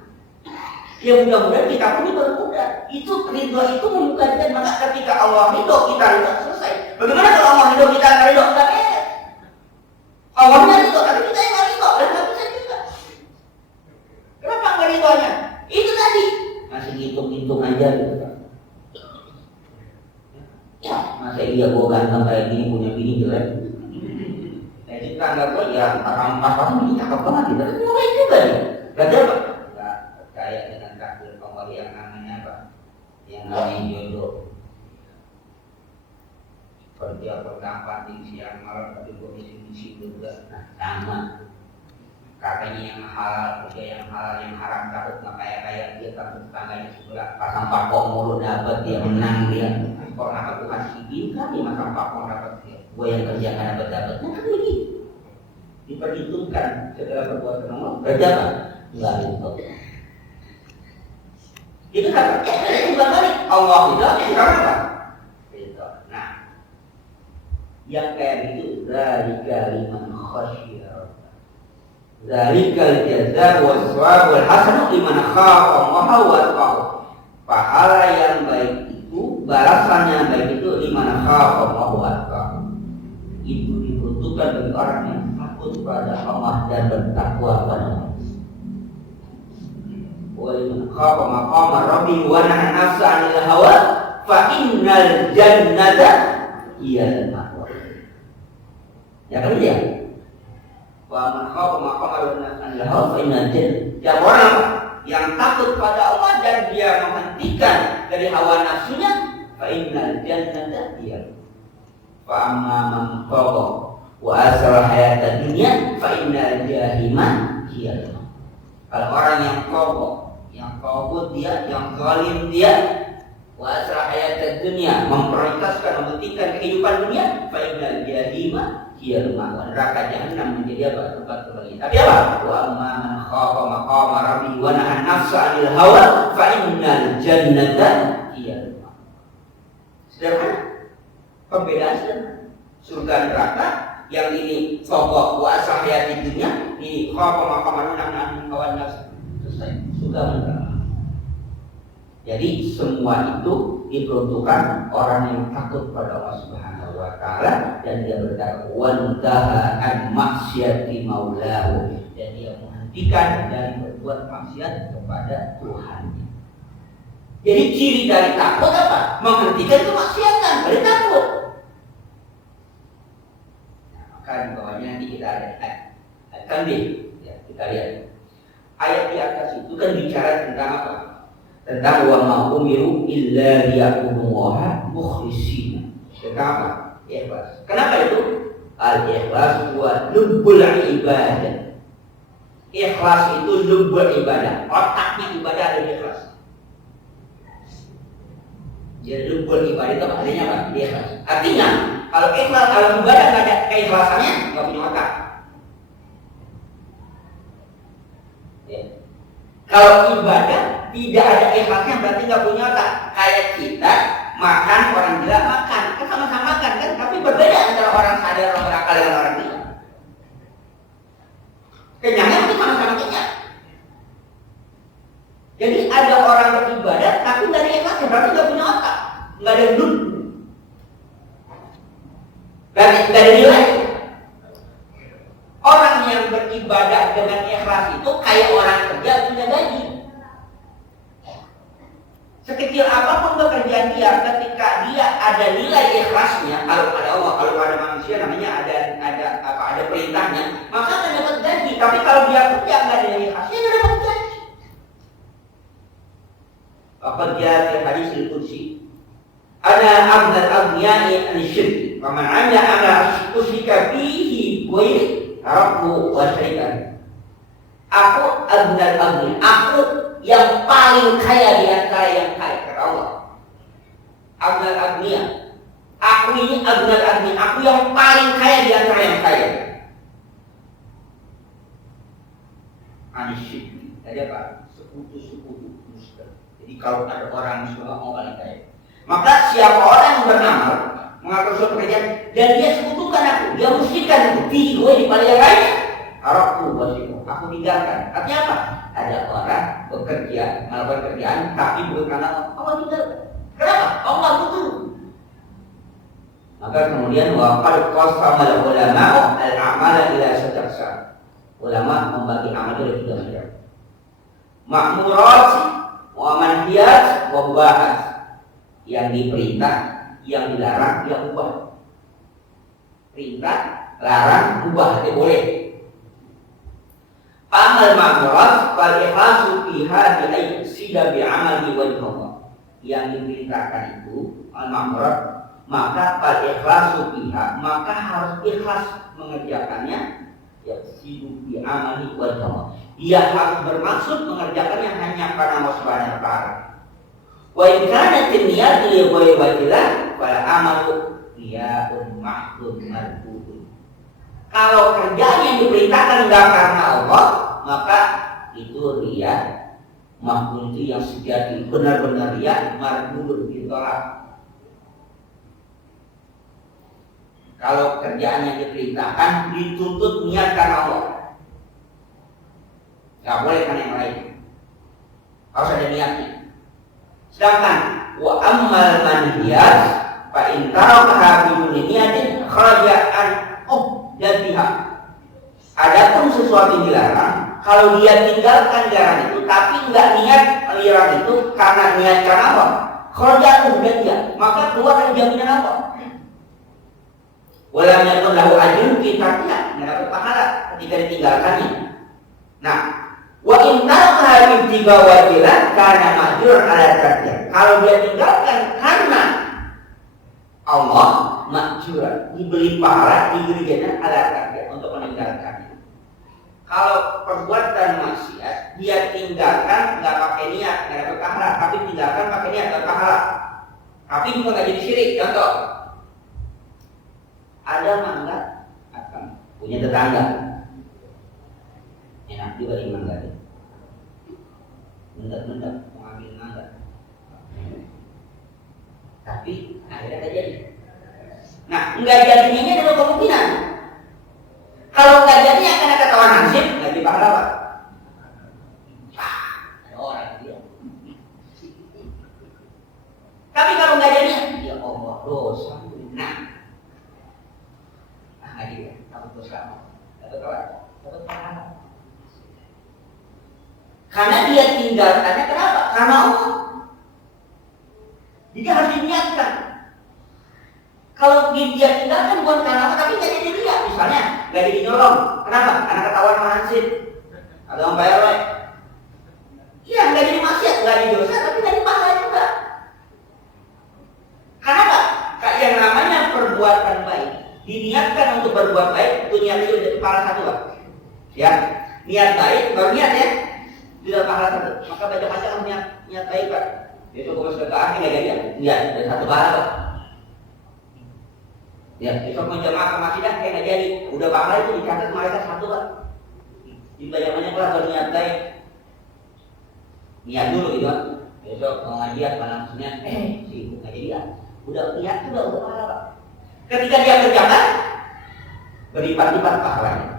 Ya mudah-mudahan kita pun dipermudah. Itu ridho itu membuka jalan. Maka ketika Allah ridho kita ridho selesai. Bagaimana kalau Allah ridho kita nggak ridho? Nggak beres. Allahnya ridho, tapi kita yang nggak ridho, dan nggak bisa juga. Kenapa nggak ridhonya? Itu tadi masih hitung-hitung aja gitu Pak. Ya, masa iya gua ganteng kayak gini punya bini jelek. Jadi tangga gua ya rampas ini cakep banget gitu. Kan mulai juga nih. Berarti apa? Nggak percaya dengan takdir Allah yang namanya apa? Yang namanya jodoh. Kerja pertama di siang malam tapi gue misi juga. Nah sama. Katanya yang halal, kerja yang halal, yang haram takut nggak kayak dia takut tetangganya sebelah pasang pakok mulu dapat dia menang dia. Kok kenapa Tuhan sih kan dia pasang pakok dapat dia. Gue yang kerja nggak dapat. Nah kan begitu. Diperhitungkan segala perbuatan Allah. Kerja apa? Nggak itu. Itu kan. Bukan balik. Allah tidak. Sekarang apa? Yang kayak gitu zalika liman khasyia. Zalikal jazaa was thawabul hasan liman khafa Allah wa taqwa. Pahala yang baik itu, balasannya yang baik itu liman khafa Allah wa taqwa. Itu diperuntukkan bagi orang yang takut pada Allah dan bertakwa pada Allah. Wa liman khafa maqama rabbi wa nahaa nafsa 'anil hawa fa innal jannata hiyal ma'wa. Ya kan dia. Wa Wa man khafa maqama al-hawa fa innal jannah. Yang orang yang takut pada Allah dan dia menghentikan dari hawa nafsunya, fa innal jannata hiya. Fa amma man khafa wa asara hayatad dunya fa innal jahima hiya. Kalau orang yang khafa dia, yang zalim dia, wa asra hayatad dunya, memprioritaskan mementingkan kehidupan dunia, fa innal jahima hiya ma'wa, neraka jahanam menjadi apa? Tempat kembali. Tapi apa? Wa amma man khafa maqama rabbi wa nahan nafsa 'anil hawa fa innal jannata hiya ma'wa. Sederhana. Pembedaan sederhana. Surga neraka, yang ini khafa wa asra hayatid dunya, ini khafa maqama nahan 'anil hawa nafsa. Selesai. Surga neraka. Jadi semua itu diperuntukkan orang yang takut pada Allah Subhanahu wa taala dan dia bertakwa an maksiati maulahu, dan dia menghentikan dari berbuat maksiat kepada Tuhan. Jadi ciri dari takut apa? Menghentikan kemaksiatan, dari takut. Nah, maka di bawahnya nanti kita ada tambih, ya, kita lihat. Ayat di atas itu kan bicara tentang apa? Tentang wa ma umiru illa liya'budullaha mukhlishina. Tentang apa? Ikhlas. Kenapa itu? Al-ikhlas huwa lubbul ibadah. Ikhlas itu lubbul ibadah. Otaknya ibadah ada di ikhlas. Jadi lubbul ibadah itu artinya apa? Ikhlas. Artinya kalau ikhlas, kalau ibadah nggak ada keikhlasannya, nggak punya otak. Ya. Kalau ibadah tidak ada ikhlasnya berarti nggak punya otak. Kayak kita makan, orang gila makan, kan sama-sama makan kan, tapi berbeda antara orang sadar, orang berakal dengan orang gila. Kenyangnya itu sama-sama kenyang. Jadi ada orang beribadah tapi nggak ada ikhlasnya, berarti nggak punya otak, nggak ada duduk, nggak ada nilai. Orang yang beribadah dengan ikhlas itu kayak orang kerja punya gaji. Sekecil apapun pekerjaan dia, ketika dia ada nilai ikhlasnya, kalau pada Allah, kalau pada manusia namanya ada perintahnya, maka akan dapat gaji. Tapi kalau dia kerja nggak ada nilai ikhlasnya, nggak dapat gaji. Faqad jaa fi haditsil qudsi, ana afdal aghniyai an-syirk, wa man 'amila 'amalan usyrika fihi ghairi rabbu wa syarikan. Aku afdal aghniyai, aku yang paling kaya di antara yang kaya, kata Allah. Abdul Agniya, aku ini Abdul Agniya, aku yang paling kaya di antara yang kaya. Anisyik, jadi apa? Sekutu-sekutu muslim. Jadi kalau ada orang Muslim mau paling kaya, maka siapa orang yang beramal mengatur suatu pekerjaan dan dia sekutukan aku, dia musyrikan aku, gue di paling yang lainnya, Arabku wasiku, aku tinggalkan. Artinya apa? Ada orang bekerja, melakukan pekerjaan, tapi bukan karena Allah tinggalkan. Kenapa? Allah butuh. Maka kemudian waqad qasama al-ulama al-amala ila sajaksa. Ulama membagi amal itu tiga macam. Ma'murat, wa manhiyat, wa mubahat. Yang diperintah, yang dilarang, yang ubah. Perintah, larang, ubah, itu boleh. Amal ma'murat wal ikhlasu fiha bi aysida bi amali wajh Allah. Yang diperintahkan itu al-ma'murat, maka fal ikhlasu fiha, maka harus ikhlas mengerjakannya, yasidu bi amali wajh Allah. Dia harus bermaksud mengerjakannya hanya karena Allah Subhanahu wa taala. Wa in kana niyyatu li ghairi wajhillah fal amalu riya'un mahdhun marbutun. Kalau kerjaan yang diperintahkan enggak karena Allah, maka itu riya, makhluk itu yang sejati, benar-benar riya, marbutun, ditolak. Kalau kerjaan yang diperintahkan dituntut niat karena Allah, nggak boleh karena yang lain, harus ada niatnya. Sedangkan wa ammal manhiyat fa in tarakaha biduni niyatin kharaja an jadiha. Adapun sesuatu yang dilarang, kalau dia tinggalkan dilarang itu tapi enggak niat dilarang itu karena niat karena apa? Kharaja dia, maka keluar dari jaminan apa? Walam yakun lahu ajrun fi tarkiha, enggak dapat pahala ketika ditinggalkannya. Nah, wa in taraka ibtiga wajilan kana majrur ala tarkiha. Kalau dia tinggalkan karena Allah, majrur, diberi pahala, diberi ganjaran ala tarkiha untuk meninggalkannya. Kalau perbuatan maksiat dia tinggalkan nggak pakai niat, nggak dapat pahala, tapi tinggalkan pakai niat dapat pahala. Tapi juga nggak jadi syirik. Contoh, ada mangga akan punya tetangga, enak juga di mangga ini, mendak mengambil mangga, tapi akhirnya nggak jadi. Nah, nggak jadinya ada kemungkinan. Kalau nggak jadi akan ada kawan nasib, nggak jadi pahala. Ada orang dia. Tapi kalau nggak jadi, ya Allah dosa. Nah, nggak jadi, takut dosa. Dapat pahala. Karena dia tinggalkannya kenapa? Karena Allah. Jadi harus diniatkan. Kalau dia tinggalkan bukan karena apa, tapi nggak jadi dia. Misalnya nggak jadi nyolong, kenapa? Karena ketahuan mahansip atau orang bayar roy. Iya, nggak jadi maksiat, nggak jadi dosa, tapi nggak jadi pahala juga. Karena apa? Kayak yang namanya perbuatan baik, diniatkan untuk berbuat baik, itu niatnya udah pahala satu, Pak. Ya, niat baik, baru niat ya, sudah pahala satu. Maka baca-baca kan niat baik, Pak. Besok kalau sudah ke akhir nggak jadi, niat ada satu pahala, Pak. Ya, besok menjamaah ke masjid kayak nggak jadi, udah pahala itu dicatat malaikat satu, Pak. Banyak-banyak lah kalau niat baik, niat dulu gitu, Pak. Besok mau ngajian malamnya, sibuk nggak jadi lah. Udah niat juga udah pahala, Pak. Ketika dia kerjakan, berlipat-lipat pahalanya.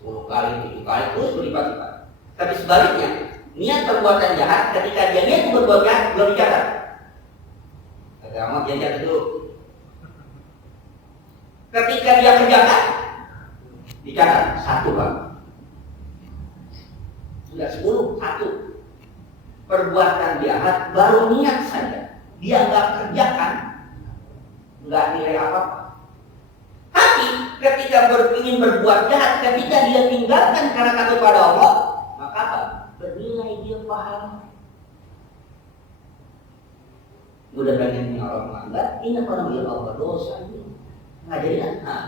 10 kali, 7 kali, terus berlipat-lipat. Tapi sebaliknya, niat perbuatan jahat, ketika dia niat berbuat jahat, belum dicatat. Agama dia catat dulu. Ketika dia kerjakan, dicatat satu, Pak. Sudah 10, satu. Perbuatan jahat baru niat saja, dia nggak kerjakan, nggak nilai apa-apa. Tapi ketika ingin berbuat jahat, ketika dia tinggalkan karena takut pada Allah, maka apa? Bernilai dia pahala. Udah banyaknya orang melanggar, ingat orang bilang Allah dosa ini. Nggak jadi kan?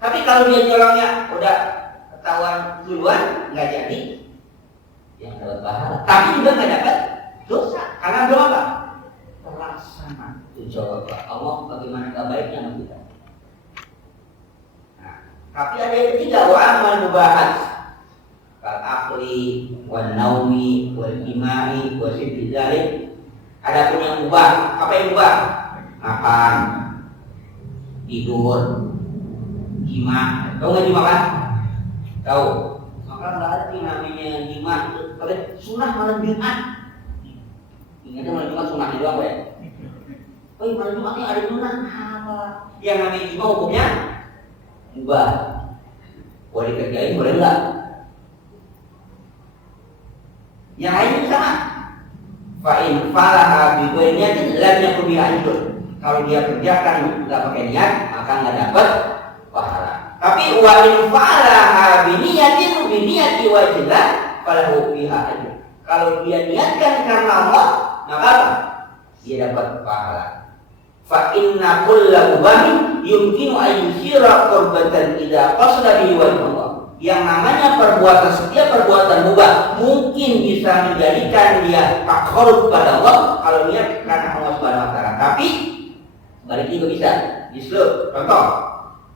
Tapi kalau dia nyolongnya udah ketahuan duluan, nggak jadi, yang dapat pahala. Tapi juga nggak dapat dosa, karena belum apa? Terlaksana. Itu jawab Allah bagaimana nggak baiknya sama kita. Nah, tapi ada yang ketiga, wa amal mubahat, kal akli, wal naumi, wal imai, wal sibizalik. Ada pun yang mubah. Apa yang mubah? Makan, tidur, jima. Tahu nggak jima kan? Tahu. Maka nggak ada namanya jima. Kalau sunnah malam Jumat. Ingatnya malam Jumat sunnahnya doang ya. Oh, malam Jumatnya ada sunnah apa? Yang namanya jima hukumnya mubah. Boleh dikerjain, boleh enggak? Yang lain sama. Fa'in falaha bi ghairi niyatin lam yakun biha ajrun. Kalau dia kerjakan nggak pakai niat, maka nggak dapat pahala. Tapi wa in fa'alaha bi niyati wajilah falahu biha ajrun. Kalau dia niatkan karena Allah, maka apa? Dia dapat pahala. Fa inna kulla mubahin yumkinu an yusira qurbatan idza qasada bihi wajh Allah. Yang namanya perbuatan, setiap perbuatan mubah mungkin bisa menjadikan dia takarub pada Allah kalau niat karena Allah Subhanahu wa taala. Tapi balik juga bisa. Justru contoh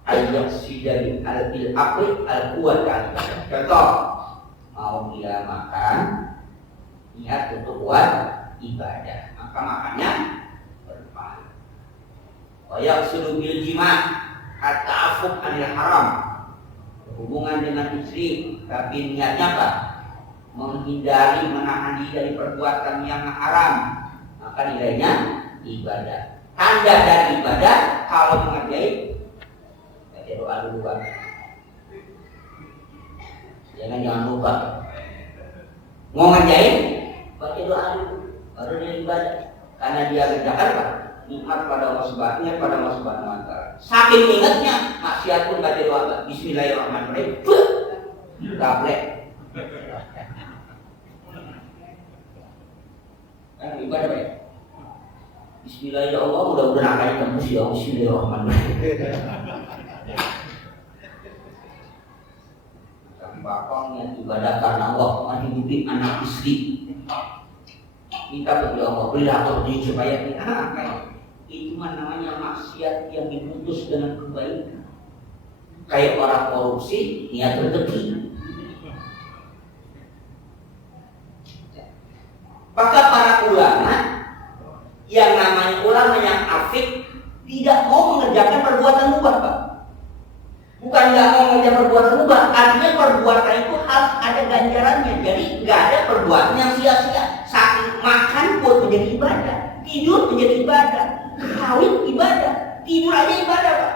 ayat sidari al-bil aqli al-quwat. Contoh mau dia makan niat untuk buat ibadah, maka makannya berpahala. Wa yaqsudu bil jima' at-ta'affuf 'anil haram. Hubungan dengan istri, tapi niatnya apa? Menghindari, menahan diri dari perbuatan yang haram, maka nilainya ibadah. Tanda dari ibadah kalau mengerjain baca doa dulu, Pak. Jangan lupa. Mau ngerjain baca doa dulu, baru dia ibadah. Karena dia kerjakan apa? Ingat pada Allah Subhanahu wa Ta'ala. Saking ingatnya, maksiat pun baca doa. Bismillahirrahmanirrahim. Gaplek. Kan ibadah baik. Bismillah ya Allah, mudah-mudahan akan tembus ya. Bismillahirrahmanirrahim. Tapi bapaknya ibadah karena Allah menghidupi anak istri. Kita kepada Allah berilah rezeki supaya kita akan. Itu namanya maksiat yang diputus dengan kebaikan. Kayak orang korupsi, niat rezeki. Maka para ulama yang namanya ulama yang afik tidak mau mengerjakan perbuatan mubah, Pak. Bukan nggak mau mengerjakan perbuatan mubah, artinya perbuatan itu harus ada ganjarannya. Jadi nggak ada perbuatan yang sia-sia. Saking makan pun menjadi ibadah, tidur menjadi ibadah, kawin ibadah, tidur aja ibadah, Pak.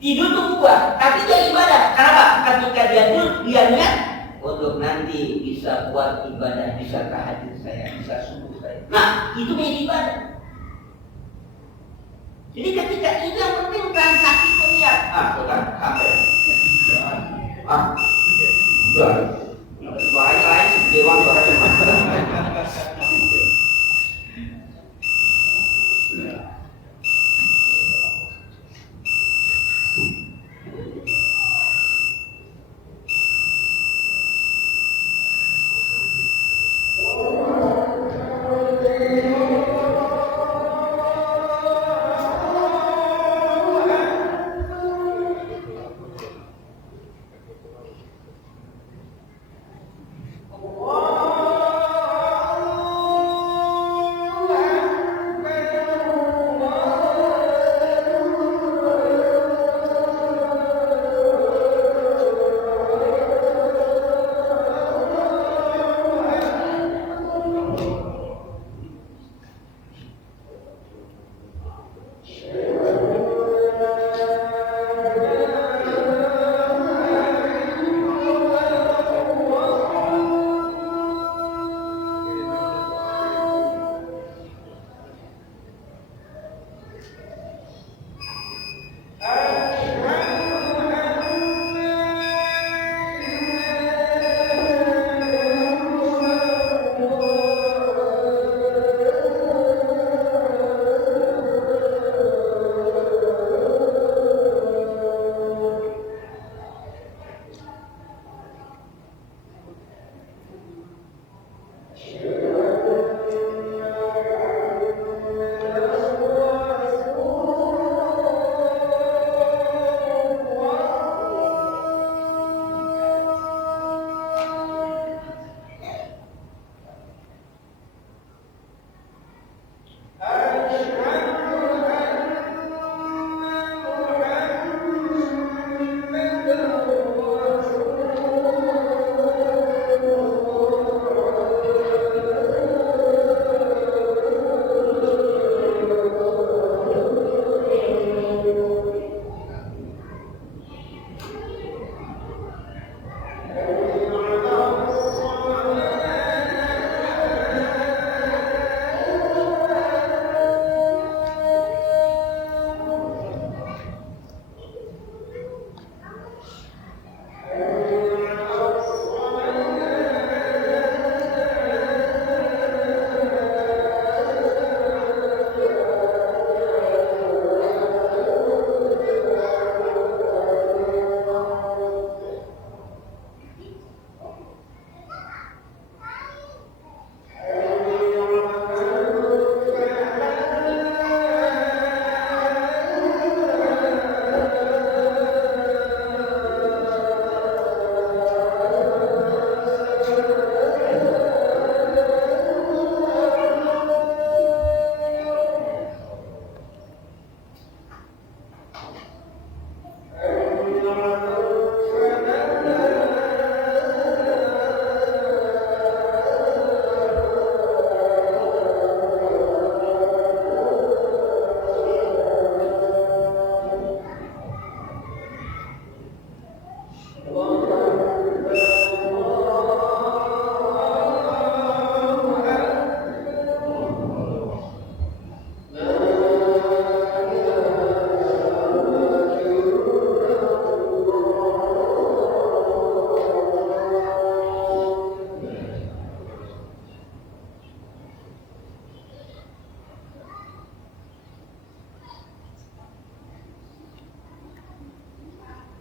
Tidur itu mubah, tapi itu ibadah. Kenapa? Ketika dia tidur, dia niat untuk nanti bisa buat ibadah, bisa tahajud saya, bisa subuh saya. Nah, itu menjadi ibadah. Jadi ketika itu yang penting transaksi niat. Itu kan sampai. Enggak. Suara lain dewan suara cuma.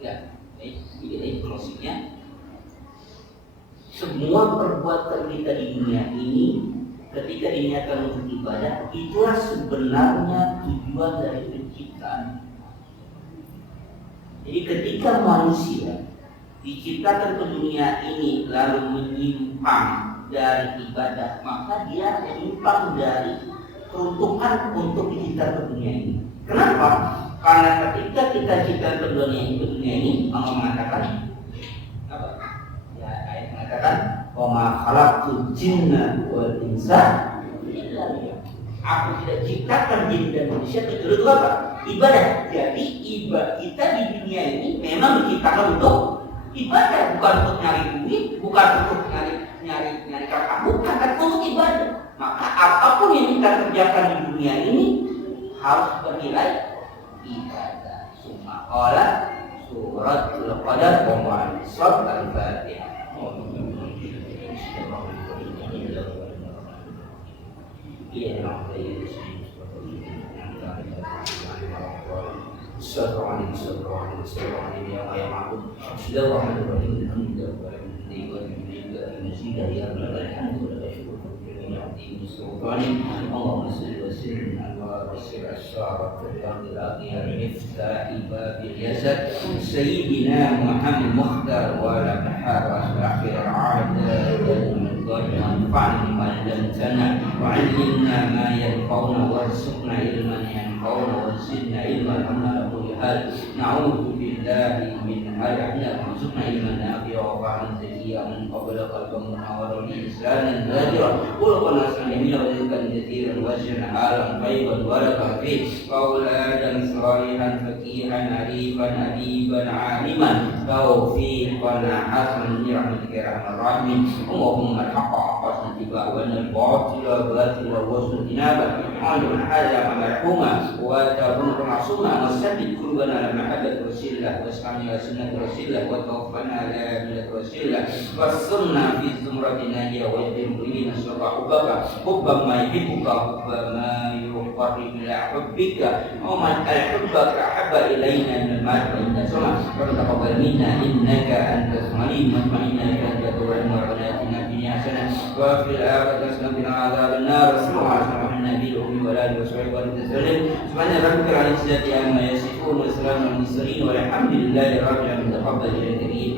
Ya, ini closingnya. Semua perbuatan kita di dunia ini ketika diniatkan untuk ibadah, itulah sebenarnya tujuan dari penciptaan. Jadi ketika manusia diciptakan ke dunia ini lalu menyimpang dari ibadah, maka dia menyimpang dari peruntukan untuk diciptakan ke dunia ini. Kenapa? Karena ketika kita ciptakan ke dunia ini, Allah mengatakan apa? Ya, ayat mengatakan, "Wa ma khalaqtul jinna wal insa illa liya'budun." Aku tidak ciptakan jin dan manusia kecuali untuk apa? Ibadah. Jadi ibadah kita di dunia ini memang diciptakan untuk ibadah, bukan untuk nyari duit, bukan untuk nyari kakak, bukan, tapi untuk ibadah. Maka apapun yang kita kerjakan di dunia ini harus bernilai ibadah. Summa qala suratul qadar wa surat al-Fatihah. اللهم صل وسلم على رسول الشارع الأخيار مفتاح باب اليسر سيدنا محمد مختار ولا بحار آخر العادة وانفعنا ما علمتنا وعلمنا ما ينفعنا وارزقنا علما ينفعنا وزدنا علما عما نقول هذا نعوذ بالله من هذا وارزقنا علما نافعا وفعلا زكيا من قبل قلبا منورا لسانا ذاكرا قلوبنا سليمين ورزقا كثيرا وجنا عالم طيبا ورقا فيه واولادا صالحا فقيها عريفا اديبا عالما توفيقا حسنا برحمتك يا ارحم الراحمين اللهم الحق حقا اتباعا والباطل باطلا وحسن اجتنابا علم هذا مرحوما وتكون معصوما وثبت قلوبنا على محبه رسول الله واسمعنا الى سنه رسول الله وتوفنا على مله رسول الله واصلنا في زمره الناجيه واجعل المؤمنين شر حبك حبا ما يحبك حبا ما يقرب الى حبك ومن حبك احب الينا من المال فان سمع وتقبل منا انك انت السميع واطمئن الى جدول ربنا اتنا في حسنه وفي الاخره حسنه وقنا عذاب النار سبحان النبي الامي ولا اله وصحبه وسلم سبحان ربك رب العزه عما يصفون وسلام على المرسلين والحمد لله رب العالمين تقبل الى الكريم